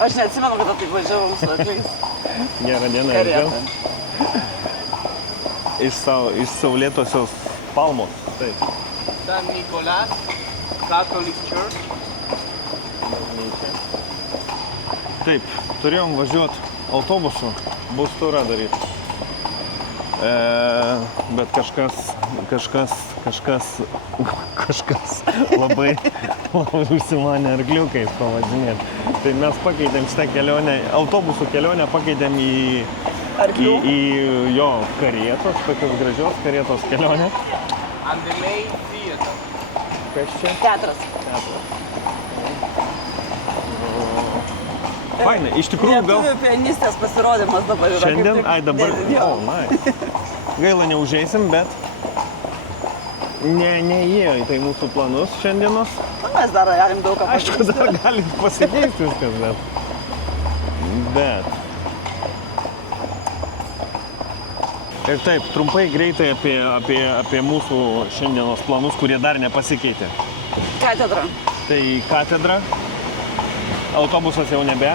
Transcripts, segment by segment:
Aš neatsimenu, kada taip važiavom su arkliais. Gerą dieną. Karietą. Iš saulėtosios Palmos. Taip. San Nicolas Catholic Church. Taip, turėjom važiuoti autobusu, bus turą daryti. Bet kažkas labai užsimanė arkliukais pavadinėti. Tai mes pakeitėm šitą kelionę, autobusų kelionę pakeitėm į jo karietos, tokios gražios karietos kelionę. Andalei Theater. Kas čia? Teatras. Fainai, iš tikrųjų gal... Lietuvių pianistės pasirodymas dabar yra. Šiandien, dabar... Jo. Nice. Gaila neužeisim, bet neįėjo į tai mūsų planus šiandienos. Mes dar galim daug ką Aišku, dar galim pasikeisti viskas, bet... Ir taip, trumpai greitai apie mūsų šiandienos planus, kurie dar nepasikeitė. Katedra. Tai katedra, autobusas jau nebe.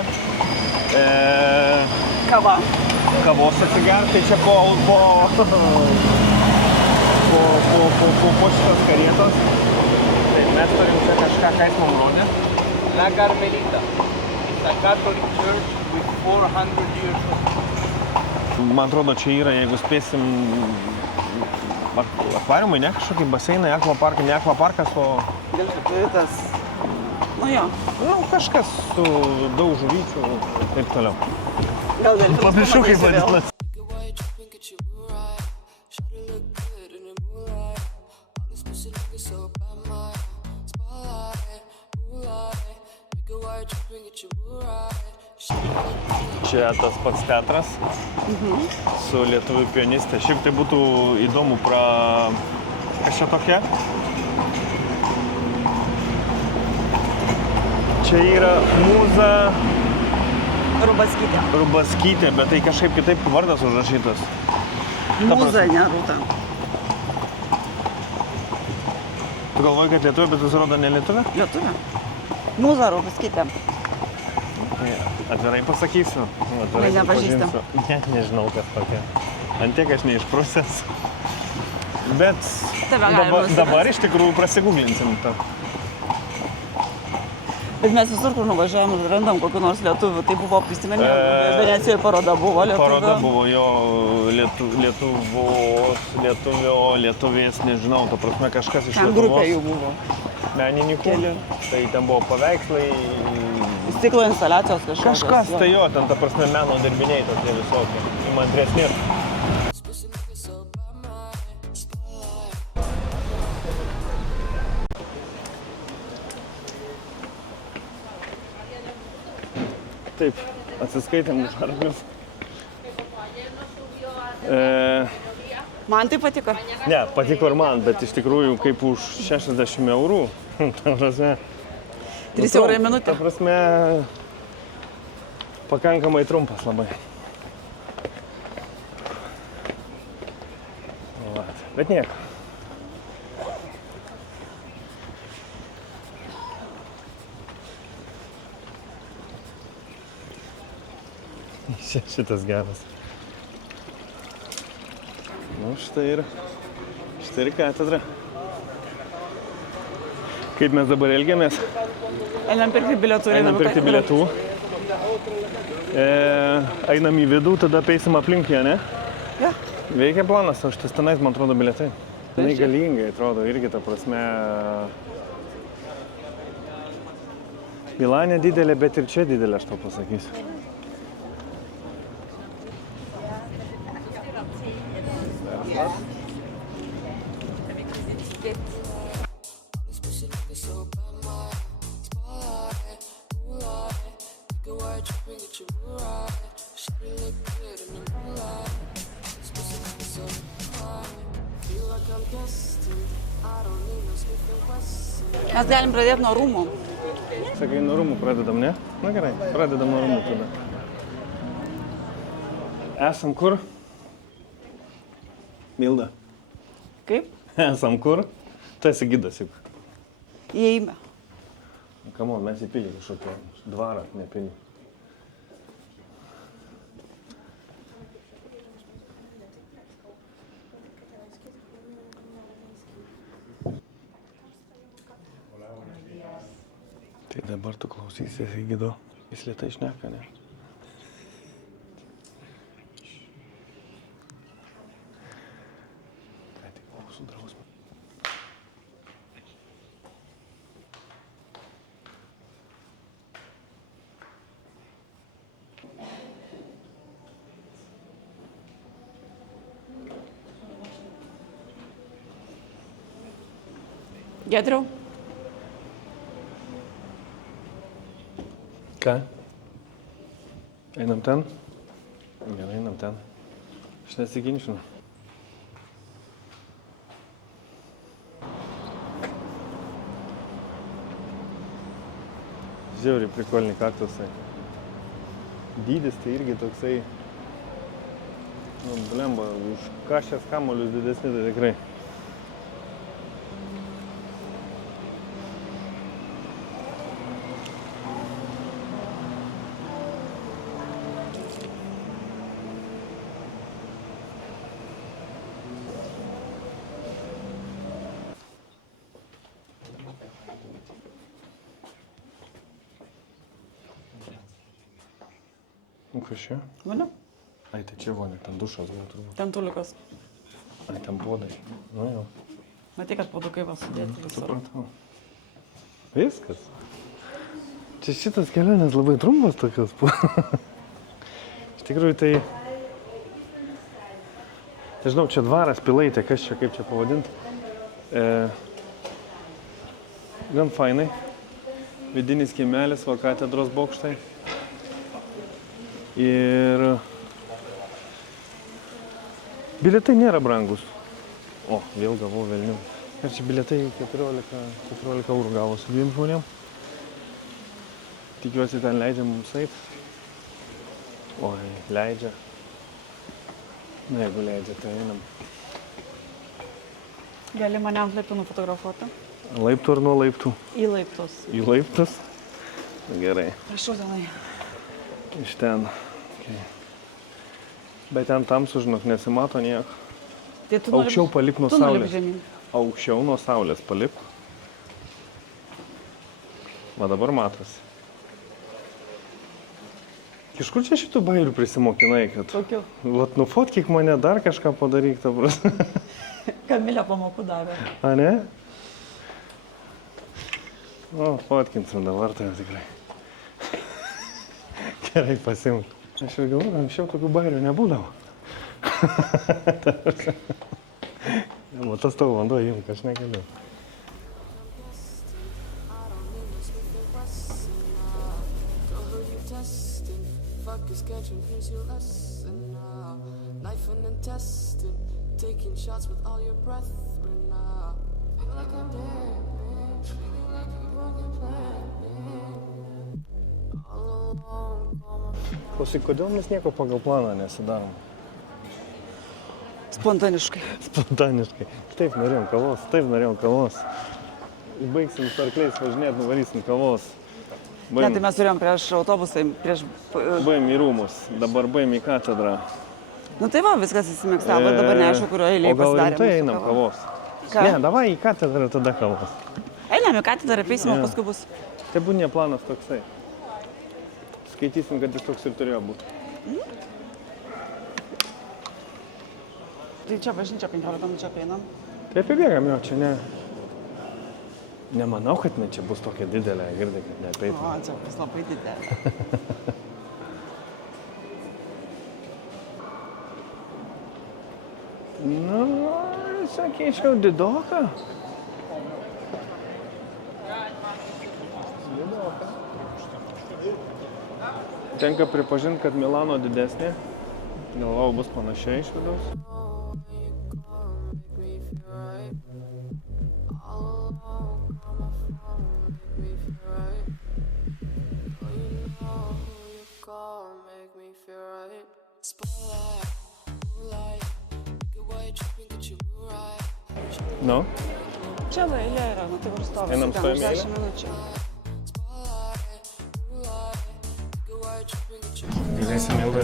Kava. Kavos atsigerti, tai čia po šitos karietos. Tai mes turim čia kažką, ką jis mums rodė. La Carmelita. It's a Catholic church with 400 years of Man atrodo, čia yra, jeigu spėsim, akvariumai, ne kažkokie baseinai, akvaparkai, ne akvaparkas, o... Tas... Nu jo. Nu, kažkas su daug žuvyčių ir taip toliau. Gal delfinus Pamiršau, kaip vadinasi. Čia tas pats teatras su lietuvių pianiste. Šiaip tai būtų įdomu Kas čia tokia? Čia yra Mūza... Rubackytė, bet tai kažkaip kitaip vardas užrašytas. Mūza, ne Rūta. Tu galvoji, kad lietuvė, bet pasirodo ne lietuvė? Lietuvė. Mūza Rubackytė. Atvirai pasakysiu. Vai nepažįstam? Ne, nežinau, kas tokia. Antiek aš neišprusęs. Bet dabar iš tikrųjų prasigūglinsim tą. Bet mes visur, kur nuvažiavam, randam kokių nors lietuvių. Tai buvo, prisimeni, Venecijoje paroda buvo lietuvių. Paroda buvo jo lietuvės, nežinau, ta prasme kažkas iš Lietuvos. Ten grupė jų buvo. Menininkų. Tai ten buvo paveikslai. Stiklo instaliacijos kažkokios. Kažkas, tai jo, ten ta prasme meno dirbiniai tokie visokie. Įmantresni. Taip, atsiskaitėm už arklius. Man tai patiko. Ne, patiko ir man, bet iš tikrųjų kaip už 60 eurų. Ta prasme... 3 eurai minutė. Ta prasme, pakankamai trumpas labai. Bet nieko. Šitas geras. Nu, štai ir katedra. Kaip mes dabar elgiamės? Einam pirkti bilietų. Einam į vidų, tada apeisim aplink ją, ne? Ja. Veikia planas, o šitas tenais, man atrodo, bilietai. Tai galingai atrodo, irgi ta prasme... Milanė didelė, bet ir čia didelė, aš tau pasakysiu. Mes galim pradėti nuo rūmų. Sakai, nuo rūmų pradedam, ne? Na gerai, pradedam nuo rūmų tada. Esam kur? Milda. Kaip? Esam kur? Tu esi gidas juk. Įėjime. Kamo, mes į pilį kažkokią. Dvarą, ne pilį. Tai dabar tu klausysiesi Gido. Jis lėtai šneka, ne? Tai tik mūsų drausmė. Giedriau, Ką? Einam ten? Gerai, einam ten. Aš nesiginčinu. Žiauriai prikoliniai kaktusai. Dydis tai irgi toksai, blemba, už kašės kamuolius didesni tai tikrai. Kas čia? Vaniu. Ai, tai čia vonia, ten dušas buvo turbūt. Ten tuliukas. Ai, ten podai. Nu jau. Matai, kad puodukai va sudėti visur. Supratau. Viskas. Čia šitas kelionės labai trumpas tokios. Iš tikrųjų tai... Nežinau, čia dvaras, pilaitė, kas čia, kaip čia pavadinti. Gan fainai. Vidinis kiemelis, va katedros bokštai. Ir bilietai nėra brangus. O, vėl gavau velnių. Ir čia bilietai 14 eurų gavo su 2 žmonėm. Tikiuosi, ten leidžia mums eit. Oi, leidžia. Na, jeigu leidžia, tai einam. Gali mane ant laiptų nufotografuoti? Laiptų ar nuo laiptų? Į laiptus. Į laiptus? Gerai. Prašau tenai. Iš ten. Okay. Bet ten tamsu, žinok, nesimato nieko. Tai tu nulip- Aukščiau palik nuo tu nulip saulės. žemyn. Aukščiau nuo saulės palik. Va dabar matosi. Iš kur čia šitų bairių prisimokinai, kad... Tokiu. Vat nufotkyk mane, dar kažką padaryk, ta prasme. Kamilė pamokų davė. A, ne? O, fotkinsim dabar, tai jau tikrai. Gerai, pasimk. Aš ir galvoju, anksčiau tokių bairių nebūdavo. O tas tavo vanduo imk, aš negaliu. Klausyk, kodėl mes nieko pagal planą nesidarom? Spontaniškai. Spontaniškai. Taip norėjom kavos. Baigsim su arkliais važinėti, nuvarysim kavos. Ne, tai mes turėjom prieš autobusą, prieš... Baim į rūmus, dabar baim į katedrą. Nu tai va, viskas įsimiksavo, dabar neaišku, kurio eilėje pasidarė. O gal rimtai einam kavos? Ką? Ne, davai į katedrą tada kavos. Einam į katedrą, apeisim, o paskui bus. Tai būnė planas toksai. Skaitysim, kad jis toks ir turėjo būti. Tai čia bažnyčia 15 minučių apeinam. Tai apibėgam jo, čia ne... Nemanau, kad ne čia bus tokia didelė, girdai, kad neapeitum. O, čia bus labai didelė. Nu, sakyčiau, didoka. Tenka pripažinti, kad Milano didesnė. Galvau, bus panašiai iš vidaus. Nu? Čia va, eilė yra, nu tai kur stovi. Einam stovim eilę? 10 minučių. Galėsim Milda.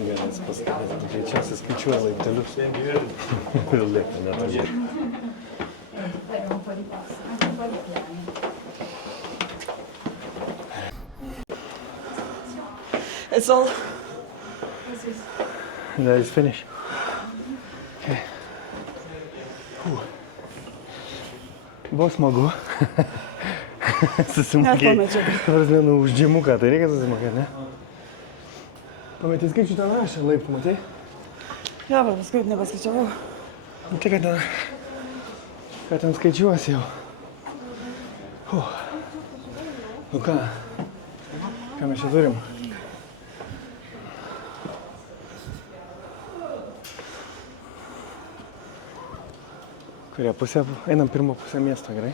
Galės paskaityti, greičiausiai skaičiuoja laiptelius. Vėl lėkti netoli. It's all. That is finished. Okay. Buvo smagu. Susimokėjai. Net pamečiau. Prasme, už džimuką, tai reikia susimokėti, ne? Pamatei skaičių ten rašė, laiptų, matai? Jo, bet paskui nepaskaičiavau. Nu, tai kad ten skaičiuosi jau. Nu ką mes čia turim? Kurie pusė, einam pirmą pusę miesto, gerai?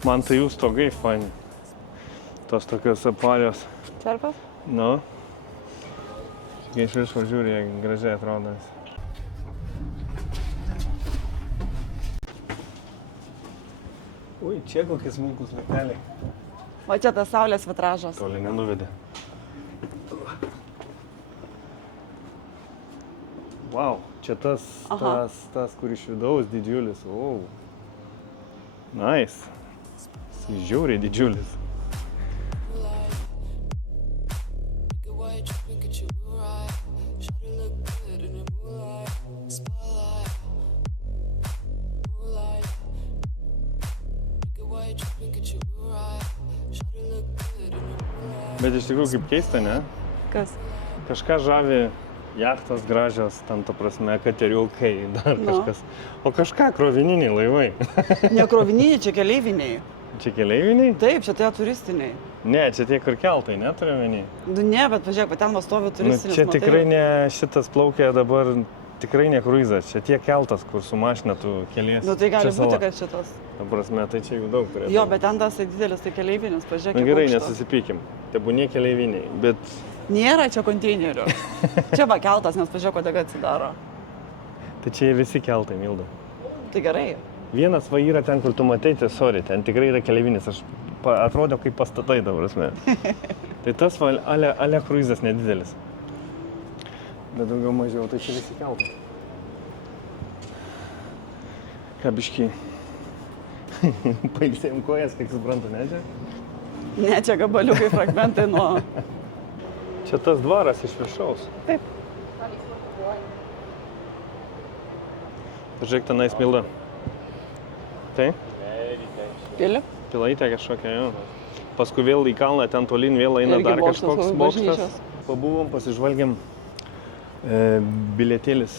Man tai jų stogai faini. Tos tokios apvalios. Čerpas? Nu. Kai iš viršų žiūri, jie gražiai atrodo. Ui, čia kokie smulkus laipteliai. O čia tas saulės vitražas. Toli nenuvedė. Wow, čia tas, kur iš vidaus didžiulis. Wow. Nice. Jis žiauriai didžiulis. Bet iš tikrųjų kaip keista, ne? Kas? Kažką žavi jachtos gražios, tam ta prasme, kateriukai, dar kažkas. O kažką krovininiai laivai. Ne krovininiai, čia keleiviniai. Čia keleiviniai? Taip, čia tie turistiniai. Ne, čia tie kur keltai, neturiu omeny. Nu ne, bet pažiūrėk, ten va stovi turistinis. Čia tikrai ne šitas plaukia dabar, tikrai ne kruizas. Čia tie keltas, kur su mašina tu keliesi. Nu tai gali būti, kad šitas. Ta prasme, tai čia jų daug turėtų. Jo, bet ten tas didelis, tai keleivinis, pažiūrėk. Na gerai, nesusipykim. Tebūnie keleiviniai, bet... Nėra čia konteinerių. Čia va keltas, nes pažiūrėk, kodėl atsidaro. Tai čia visi keltai, Milda. Tai gerai. Vienas va yra ten, kur tu matei, tai sorry, ten tikrai yra keleivinis. Aš atrodo, kaip pastatai, ta prasme. Tai tas va, ale kruizas nedidelis. Bet daugiau mažiau, tai čia visi keltai. Ką biškį? Pailsėjom kojas, kiek suprantu, ne čia? Ne, čia gabaliukai, fragmentai nuo... Čia tas dvaras iš viršaus. Taip. Žiūrėk, tenais Milda. Tai? Pili? Pilaitė kažkokia, jo. Paskui vėl į kalną, ten tolyn vėl eina dar kažkoks bokštas. Pabuvom, pasižvalgėm. Bilietėlis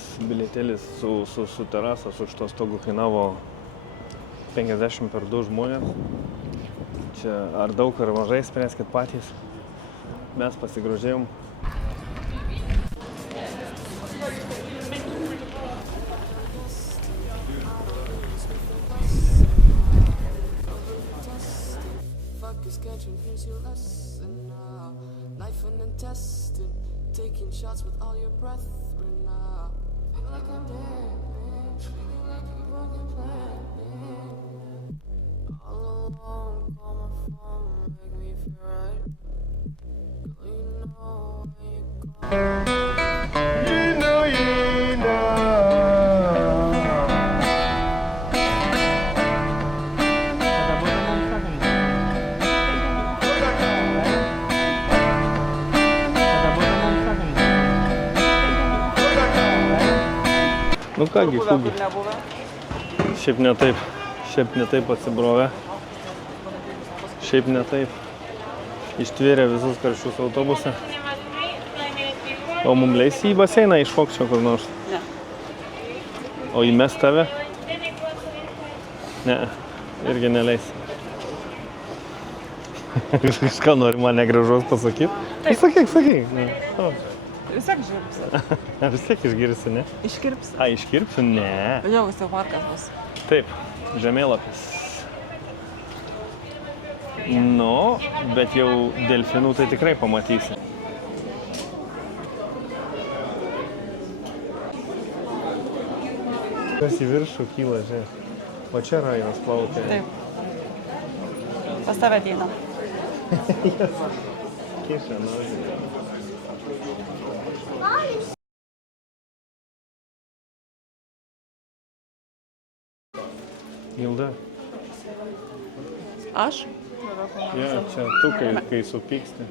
su terasas už to stogų kainavo 50 per 2 žmonės. Čia ar daug ar mažai, spręskit patys. Mes pasigrožėjom. Taking shots with all your breath now. Feel like I'm dead, feeling like a broken planet. All alone, call my phone, make me feel right. Girl, you know when you call. You know. Nu kągi, Fugi. Šiaip ne taip atsibrovė. Šiaip ne taip. Ištvėrė visus karščius autobusą. O mums leisi į baseiną iššokti čia kur nors? Ne. O įmes tave? Ne, irgi neleis. Ką nori man negražaus pasakyti? Sakyk. Ne. O, Vis tiek žiūrėsi. vis tiek išgirsi, ne? Iškirpsi. A, iškirpsiu? Ne. Jau vis tiek parkas bus. Taip, žemėlapis. Nu, bet jau delfinų tai tikrai pamatysi. Kas į viršų kyla, žiūrėk. O čia rajonas plaukia. Taip. Pas tave ateina. Kiša, nori. Milda. Aš? Ja, čia tu, kai supyksti.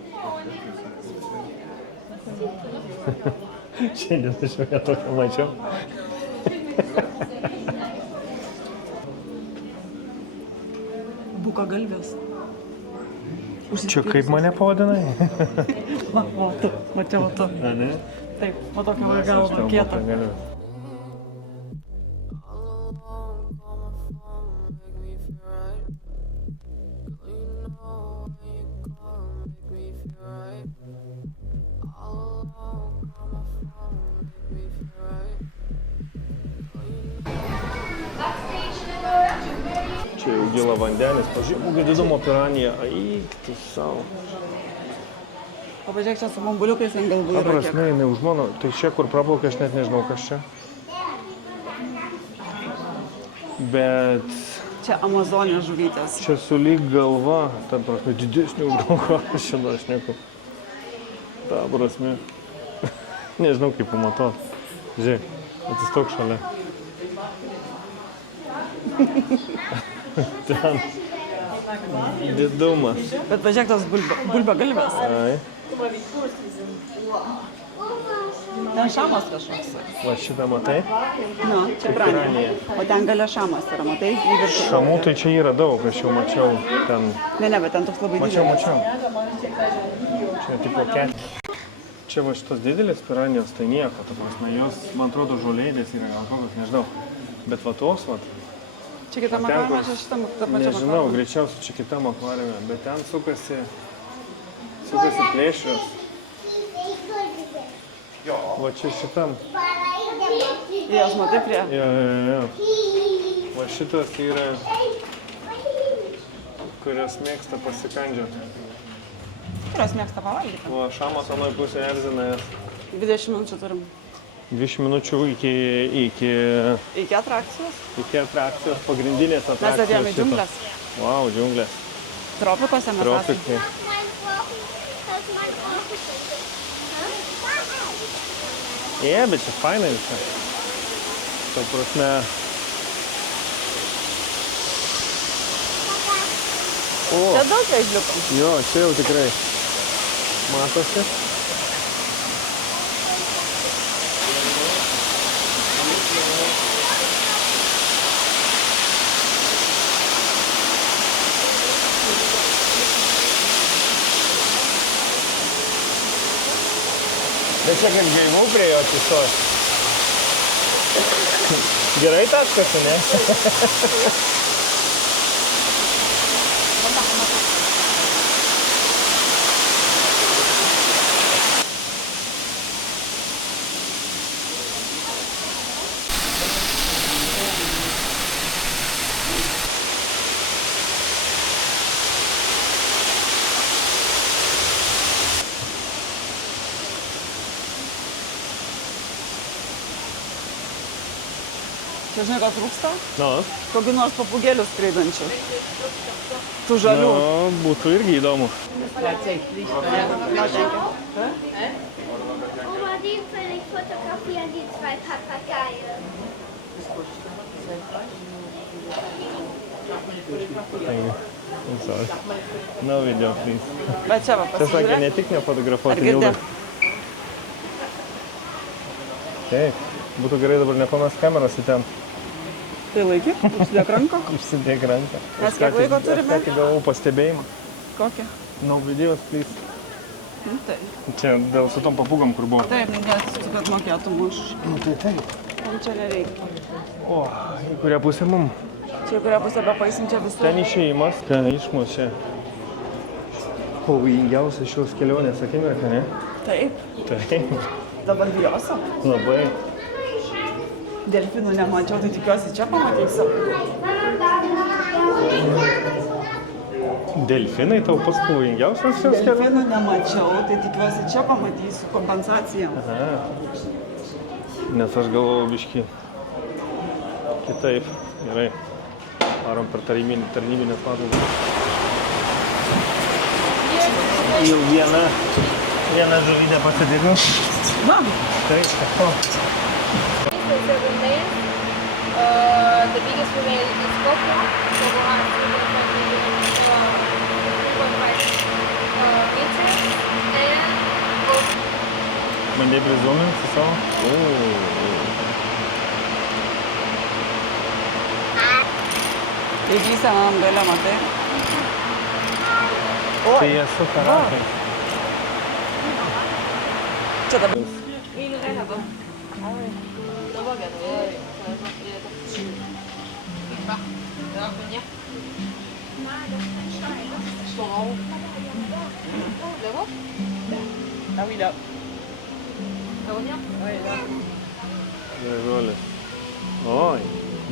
Šiandien aš jau tokią mačiau. Buko galvės. Čia kaip mane pavadinai? Va, tu. Va čia, va tu. A, ne? Taip, va tokia galva kieta. Čia jau gila vandenis, pažiūrėk, kokio didumo piranija, eik tu savo. Pažiūrėk, čia su mambuliukais ant galvų yra kiek. Prasme, jinai už mano, tai čia kur praplaukia, aš net nežinau, kas čia. Bet Čia Amazonijos žuvytės. čia sulyg galva, ta prasme, didesnė už galvą, aš čia dar šneku. Ta prasme. Nežinau, kaip pamatot. Žiūrėk, atsistok šalia. Ten. Didumas. Bet pažiūrėk, tos bulba galvės. Ai. Ten šamas kažkoks. Va šitą matai? Nu, čia piranija. O ten gale šamas yra, matai? Į viršų. Šamų tai čia yra daug, aš jau mačiau ten. Ne, bet ten toks labai didelis. Mačiau. Čia tipo ketis. Čia va šitos didelės piranijos, tai nieko, ta prasme, jos, man atrodo, žolėdės yra gal kokios, nežinau. Bet va tos, va, Čia kitam akvariume, čia šitam pačiam nežinau, akvariume. greičiausiai čia kitam akvariume, bet ten sukasi plėšrios. Va čia šitam. Jos, matai, prie. Jo. Va šitas yra, kurios mėgsta pasikandžioti. Kurios mėgsta pavalgyti. Va šamas anoj pusė erzina jas. 20 minučių turim. 20 minučių iki Iki atrakcijos. atrakcijos, pagrindinės Mes atrakcijos. atėjome į šito. džiunglės. Vau, džiunglės. Tropikuose mes esame. Tropikai. Bet čia fainai visą. Ta prasme. O, Čia daug vėžliukų. jo, čia jau tikrai matosi. Bet čia kaip gaivau prie jo atsistos. Gerai taškasi, ne? Čia žinai, ką trūksta? Nu, Kokių nors papugėlių skraidančių. Tų žalių. būtų irgi įdomu. Oma, den will ich fotografieren, die zwei Papageien. I'm sorry. No video, please. Bet čia va, Čia sakė, ne pasižiūrėk. tik nefotografuoti Ar girdi? Mildai. Taip, būtų gerai dabar nepames kameros į ten. Tai laikyk, užsidėk ranką. Užsidėk ranką. Mes kiek laiko turime? Aš ką tik gavau pastebėjimą. Kokį? No videos, please. Nu, tai. Čia dėl su tom papugom, kur buvo. Taip, nes kad mokėtum už. Nu, tai taip. Tam čia nereikia. O, į kurią pusę mum? Čia į kurią pusę be paeisim, čia visur. Ten išėjimas, ten išmušė. Pavojingiausia šios kelionės akimirka, ne? Taip, Taip, dabar bijosiu. labai. Delfinų nemačiau, tai tikiuosi čia pamatysiu. Delfinai tau pats pavojingiausias šios kelionės? Delfinų nemačiau, tai tikiuosi čia pamatysiu kompensaciją. Aha. Nes aš galvojau biškį kitaip. Gerai. Varom per tarnybinės patalpas. Jau vieną žuvytę pasidėjau. Va, Taip, o. The remains, the biggest remain is Goku, so we have 3.5 meters, and Goku. Bandai prizuminti savo? įgysia manam gale, matai. Tai Oi, jie su karakai. čia dabar. Ah oui, là. Gražuolis. Oi,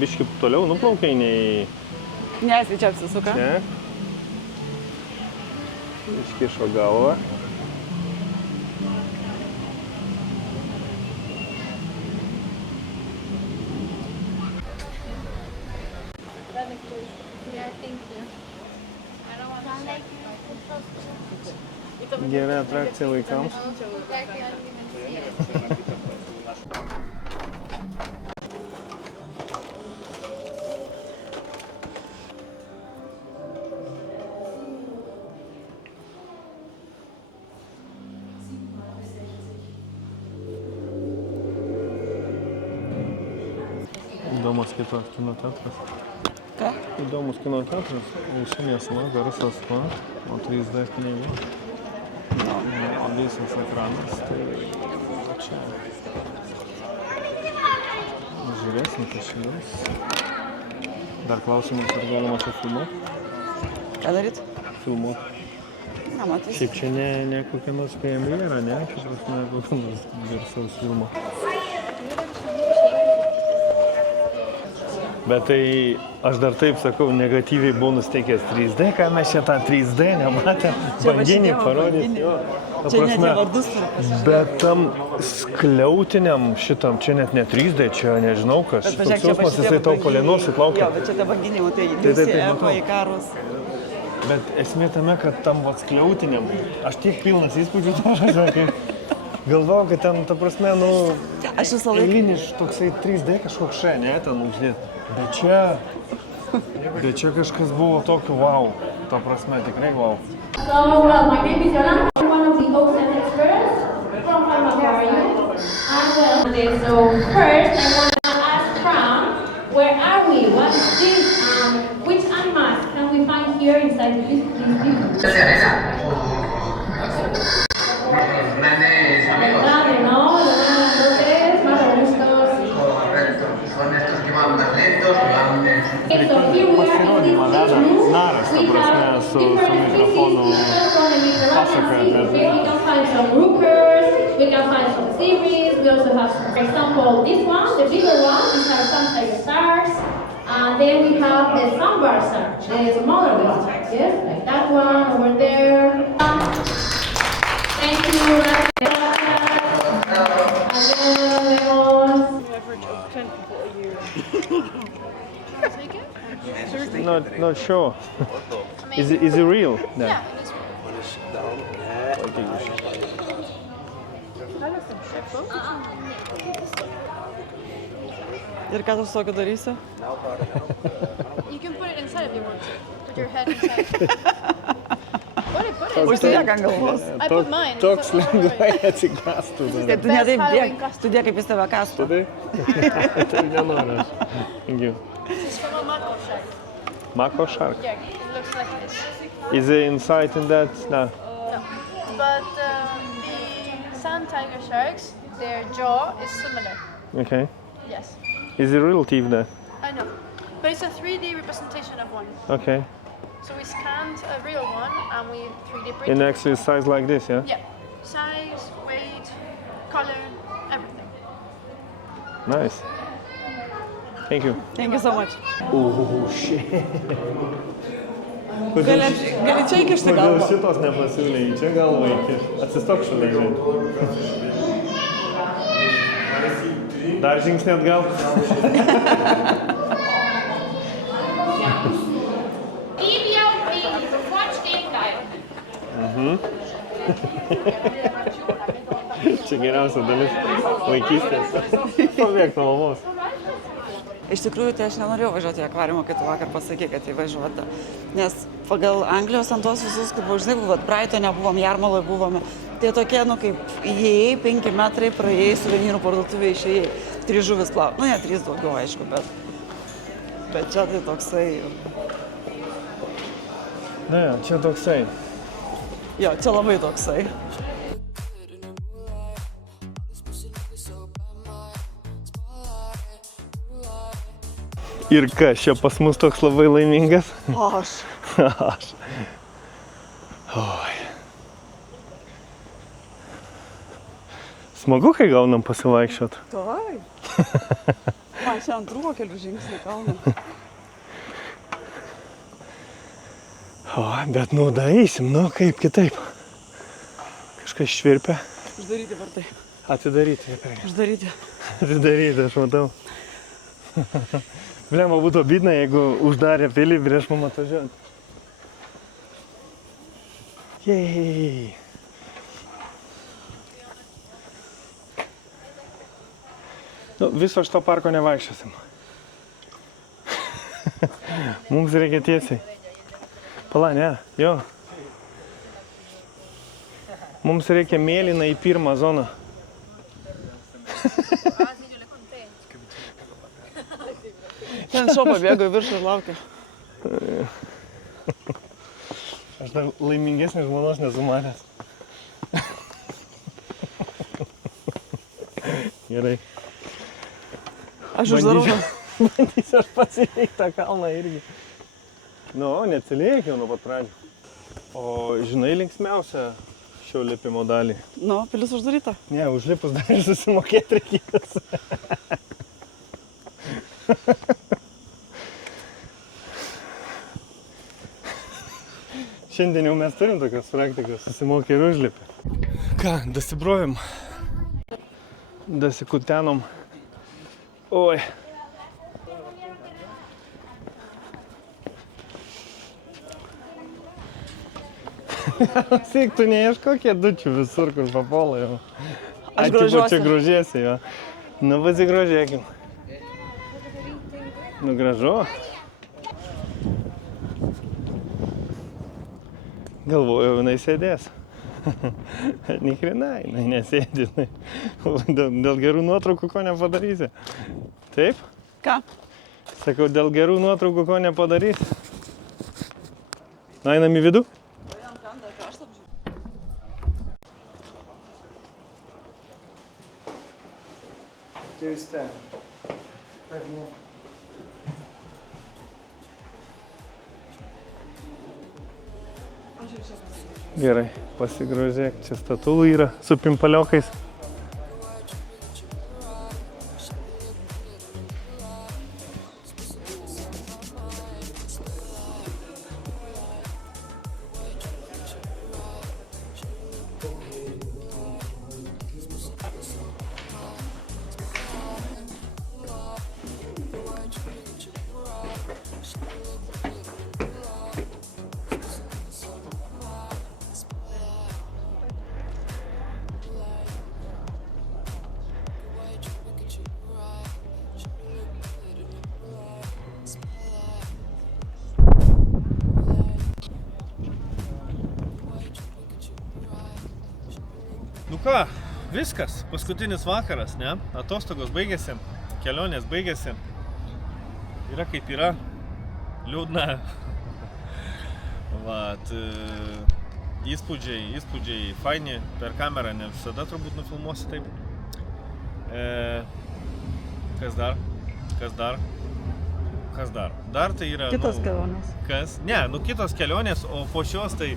biškį toliau nuplaukai nei Nesi čia apsisuka. čia. Iškišo galvą. Gera atrakcija vaikams. Įdomus kitos kino teatras. Ką? Įdomus kino teatras. Ausinės va, garsas va, o 3D knyga. O visas ekranas, tai va čia. Žiūrėsim, pašilės. Dar klausimas, ar galima čia filmuoti? Ką daryt? Filmuoti. Na, matysi. Šiaip čia ne kokia nors premjera, ne? Čia prasme, kokia nors garsaus filmo. Bet tai aš dar taip sakau, negatyviai buvau nusteikęs 3D, ką mes čia tą 3D nematėm, banginį parodyti. Čia net ne vardus turpas. Bet tam skliautiniam šitam, čia net ne 3D, čia nežinau kas. Toks jausmas, jisai tau palienos įplaukia. Jo, bet čia tie banginiai, matai, taip, Liusija, Eko, matau. Ikarus. Bet esmė tame, kad tam vat skliautiniam, aš tiek pilnas įspūdžių to žodžio, kai galvojau, kad ten, ta prasme, nu, Aš visą laiką. eilinis toksai 3D kažkoks šia, ne, ten uždėt. Bet čia kažkas buvo tokio wow, ta prasme, tikrai wow. So, well, my name is Yolanda. I'm one of the ocean experts from Panamario. So, first, I want to ask Crown, where are we? What is this? Which animals can we find here inside this building? Grande, ¿no? Los grandes, más robustos. Son estos que van más lentos, que van de... Okay, so here we are in this room. Naras, ta We prasme, have su different mikrofonu species from the pasakoja Mediterranean apie Sea. Okay, we can find some rookers, we can find some seaweeds, we also have, for example, this one, the bigger one, these are some tiger sharks. And then we have the sambar shark, the smaller one, yes, like that one over there. Thank you. Not sure. Is it real? Yeah, Ir ką tu su tokiu darysi? you can put it inside if you want to. Put your head inside. Put it. Užsidėk ant galvos. I put mine. Toks so don't worry. lengvai atsikastų. Taip, tu ne taip dėk, tu dėk, kaip jis tave kastų. Tai nenoriu aš. Thank you. It's from a mako shark. Mako shark. Yeah, it looks like this. Is it inside in that? No. No. But the sand tiger sharks, their jaw is similar. Okay. Yes. Is it real teeth there? I know. But But it's a 3D representation of one. Okay. So we scanned a real one and we 3D printed. And actually size like this, yeah? Yeah. Size, weight, color, everything. Nice. Thank you. Thank you so much. Oh, shit. Gali čia įkišti Kodėl galvą. šitos nepasiūlė į čia galvą įkišti? Atsistok šalia, žinai. Dar žingsnį atgal. Čia geriausia dalis vaikystės. Pabėgti nuo mamos. Iš tikrųjų, tai aš nenorėjau važiuoti į akvariumą, kai tu vakar pasakė, kad įvažiuota. Nes pagal Anglijos ant tos visus, kaip žinai, buvot Brightone, buvom Jarmaloje, buvome. Tai tokie, nu kaip įėjai, 5 metrai, praėjai, suvenyrų parduotuvė išėjai, 3 žuvis plau. Nu, ne 3 daugiau, aišku, bet čia tai toksai. Ne, čia toksai. Jo, čia labai toksai. Ir kas, čia pas mus toks labai laimingas? Aš. Aš. Oi. Smagu, kai gaunam pasivaikščiot. Tai. Man čia antruo kelių žingsnių kalną. O, bet nu, da eisim, nu, kaip kitaip. Kažkas švirpia. Uždaryti vartai. Atidaryti. Uždaryti. Atidaryti, aš matau. Blemba, būtų bidna, jeigu uždarė pilį prieš mum atvažiuoti. Jej. Nu, viso šito parko nevaikščiosim. Mums reikia tiesiai. Pala, ne, jo. Mums reikia mėlyną į pirmą zoną. Ten šuo pabėgo į viršų ir laukia. Aš dar laimingesnės žmonos nesu matęs. Gerai. Aš uždarau. Bandysiu aš pats įveikti tą kalną irgi. Nu, neatsiliek jau nuo pat pradžių. O žinai linksmiausią šio lipimo dalį? Nu, pilis uždaryta. Ne, užlipus dar ir susimokėti reikės. Šiandien jau mes turim tokios praktikos, susimokė ir užlipė. Ką, dasibrovim. Dasikutenom. Oi. Sėk, tu neieškok kėdučių visur, kur papuola jau. Aš grožiuosi. Čia grožiesi, jo. Nu, pasigrožėkim. Nu, gražu. Galvojau, jinai sėdės. Nikrina, jinai nesėdi. Dėl gerų nuotraukų ko nepadarysi. Taip? Ką? Sakau, dėl gerų nuotraukų ko nepadarysi. Einam į vidų? Čia jūs ten. Gerai, pasigrožėk, čia statulų yra su pimpaliokais. Nu ką, viskas, paskutinis vakaras, ne? Atostogos baigėsi, kelionės baigėsi. Yra kaip yra, liūdna. Vat, įspūdžiai faini, per kamerą ne visada turbūt nufilmuosi taip. Kas dar? kas dar? Dar tai yra... Kitos kelionės. Kas? Ne, kitos kelionės, o po šios tai,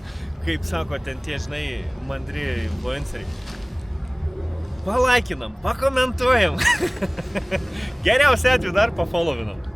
kaip sako, ten tie, žinai, mandri influenceriai. Palaikinam, pakomentuojam. Geriausia atveju dar pafollovinam.